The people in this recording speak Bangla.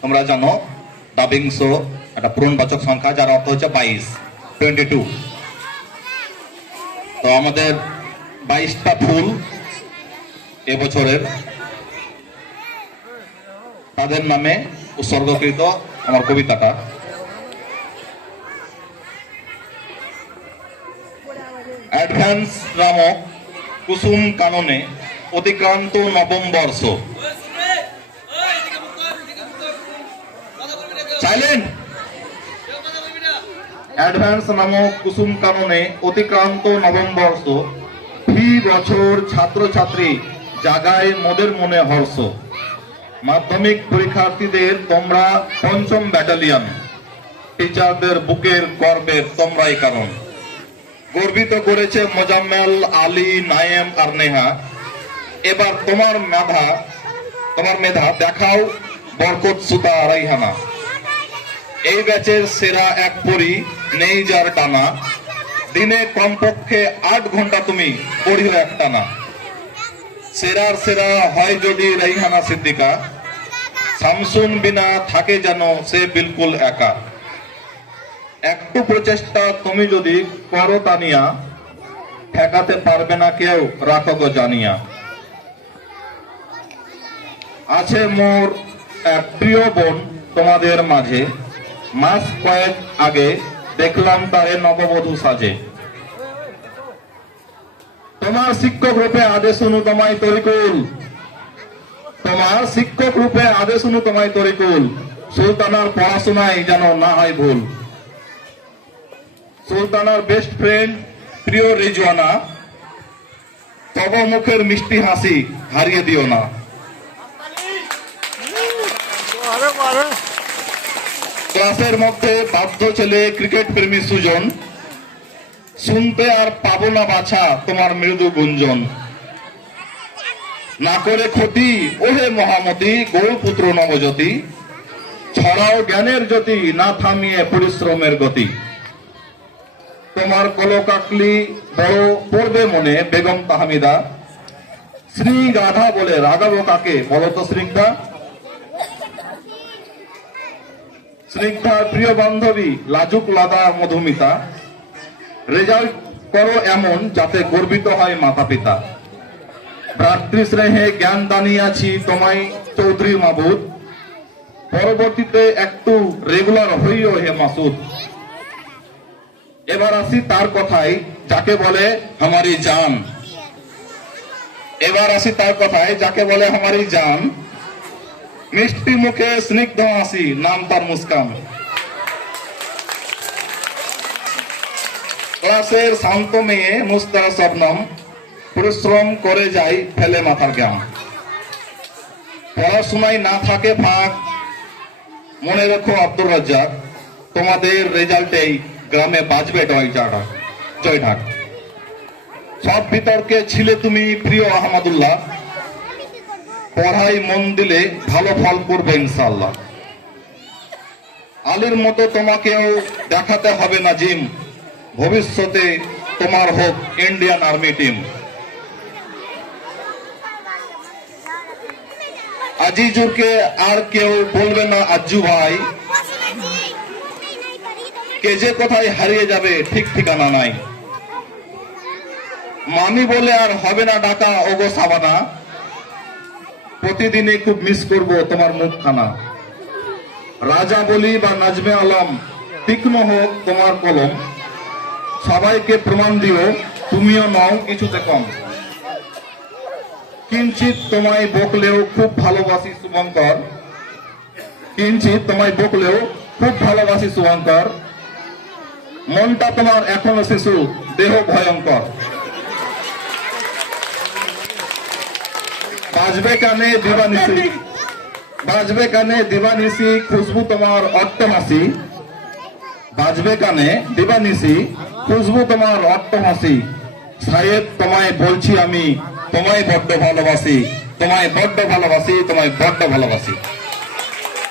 তোমরা জানো ডাবিংস একটা পূরণবাচক সংখ্যা, যার অর্থ হচ্ছে বাইশ টোয়েন্টি টু তো আমাদের বাইশটা ফুল এবছরের, তাদের নামে উৎসর্গকৃত আমার কবিতাটা। অ্যাডভান্স নামক কুসুম কাননে অতিক্রান্ত নবম বর্ষ। সাইলেন্ট অ্যাডভান্স নামক কুসুম কাননে অতিক্রান্ত নবম বর্ষ ফি বছর ছাত্রছাত্রী জাগায় মোদের মনে হর্ষ মাধ্যমিক পরীক্ষার্থীদের তোমরা পঞ্চম ব্যাটালিয়ন টিচারদের বুকের গর্বের তোমরাই কারণ গর্বিত করেছে মোজাম্মেল আলী নায়েম আর নেহা এবার তোমার মেধা তোমার মেধা দেখাও বরকত সুতা রাইহানা এই ব্যাচের সেরা এক পরি নেই যার টানা। দিনে কমপক্ষে আট ঘণ্টা তুমি পড়িও এক টানা। সেরার সেরা হয় যদি রাইহানা সিদ্দিকা। শামসুন বিনা থাকে যেন সে বিলকুল একা। একটু প্রচেষ্টা তুমি যদি করো তানিয়া, ঠেকাতে পারবে না কেউ, রাখো জানিয়া। আছে মোর এক প্রিয় বোন তোমাদের মাঝে। মাস কয়েক আগে দেখলাম তারে নববধূ সাজে। তোমার শিক্ষক রূপে আদেশ শুনু তোমায় তরিকুল। তোমার শিক্ষক রূপে আদেশ শুনু তোমায় তরিকুল। সুলতানার পড়াশোনায় যেন না হয় ভুল। সুলতানার বেস্ট ফ্রেন্ড প্রিয় রিজওয়ানা, তব মুখের মিষ্টি হাসি হারিয়ে দিও না। ক্লাসের মধ্যে বাধ্য ছেলে ক্রিকেট প্রেমী সুজন। শুনতে আর পাবো না বাছা তোমার মৃদু গুঞ্জন। না করে ক্ষতি, ওহে মহামতি গৌপুত্র নবজ্যোতি। ছড়াও জ্ঞানের জ্যোতি, না থামিয়ে পরিশ্রমের গতি। তোমার কলকাকলি বড় পড়বে মনে, বেগম তাহমিদা। শ্রী গাধা বলে রাগাবো কাকে? বলো তো স্নিগ্ধা স্নিগ্ধার প্রিয় বান্ধবী, লাজুক লাদা মধুমিতা রেজাল্ট করো এমন যাতে গর্বিত হয় মাতা পিতা ভ্রাতৃ স্নেহে জ্ঞান দানিয়াছি তোমায়, চৌধুরী মাবুদ। পরবর্তীতে একটু রেগুলার হইও হে মাসুদ। এবার আসি তার কথায়, যাকে বলে আমারই জান। এবার আসি তার কথায়, যাকে বলে আমারই জান। মিষ্টি মুখে স্নিগ্ধ হাসি, নাম তার মুস্কান। ক্লাসের শান্ত মেয়ে মুস্তা শবনম পরিশ্রম করে যাই, ফেলে মাথার জ্ঞান। পড়াশোনায় না থাকে ফাঁক, মনে রেখো আব্দুর রাজ্জাক, তোমাদের রেজাল্টেই গ্রামে বাজবে জয়ঢাক জয়ঢাক সব বিতর্কে ছিলে তুমি প্রিয় আহমদুল্লাহ পড়াই মন দিলে ভালো ফল করবে ইনশাল্লাহ আলীর মতো তোমাকেও দেখাতে হবে না জিম ভবিষ্যতে তোমার হোক ইন্ডিয়ান আর্মি টিম। আজিজুরকে আর কেউ বলবে না, আজ্জু ভাই। কে যে কোথায় হারিয়ে যাবে ঠিক ঠিকানা নাই। মামি বলে আর হবে না ডাকা ওগো সাবানা। প্রতিদিনই খুব মিস করব তোমার মুখখানা। রাজা বলি বা নাজমে আলম, তীক্ষ্ণ হোক তোমার কলম, সবাইকে প্রমাণ দিও, তুমিও নও কিছুতে কম। কিঞ্চিত তোমায় বকলেও খুব ভালোবাসি শুভঙ্কর। কিঞ্চিত তোমায় বকলেও খুব ভালোবাসি শুভঙ্কর। মনটা তোমার এখনও শিশু, দেহ ভয়ঙ্কর। বাজবে কানে দিবানিসি। বাজবে কানে দিবানিসি, খুশবু তোমার অট্টহাসি। বাজবে কানে দিবানিসি, খুশবু তোমার অট্টহাসি। সাহেব তোমায় বলছি আমি, তোমায় বড্ড ভালোবাসি, তোমায় বড্ড ভালোবাসি, তোমায় বড্ড ভালোবাসি।